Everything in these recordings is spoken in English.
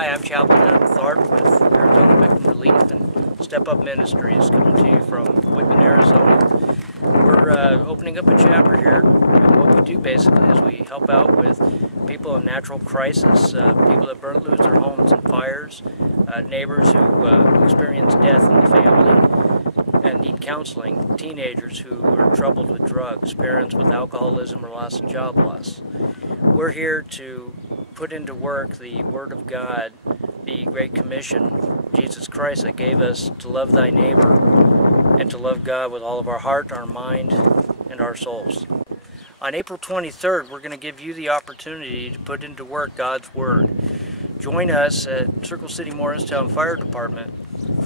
Hi, I'm Chaplain Adam Tharp with Arizona Victim Relief and Step Up Ministries, coming to you from Whitman, Arizona. We're opening up a chapter here, and what we do basically is we help out with people in natural crisis, people that lose their homes in fires, neighbors who experience death in the family and need counseling, teenagers who are troubled with drugs, parents with alcoholism or loss of job loss. We're here to put into work the Word of God, the Great Commission, Jesus Christ, that gave us to love thy neighbor and to love God with all of our heart, our mind, and our souls. On April 23rd, we're going to give you the opportunity to put into work God's Word. Join us at Circle City Morristown Fire Department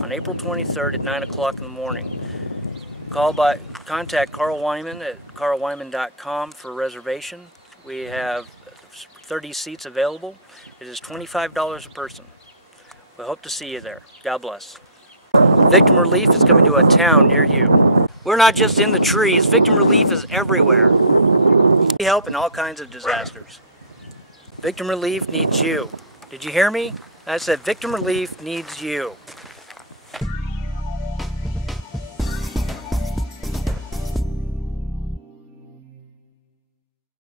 on April 23rd at 9 o'clock in the morning. Contact Carl Wyman at carlwyman.com for a reservation. We have 30 seats available. It is $25 a person. We hope to see you there. God bless. Victim Relief is coming to a town near you. We're not just in the trees. Victim Relief is everywhere. We help in all kinds of disasters. Victim Relief needs you. Did you hear me? I said Victim Relief needs you.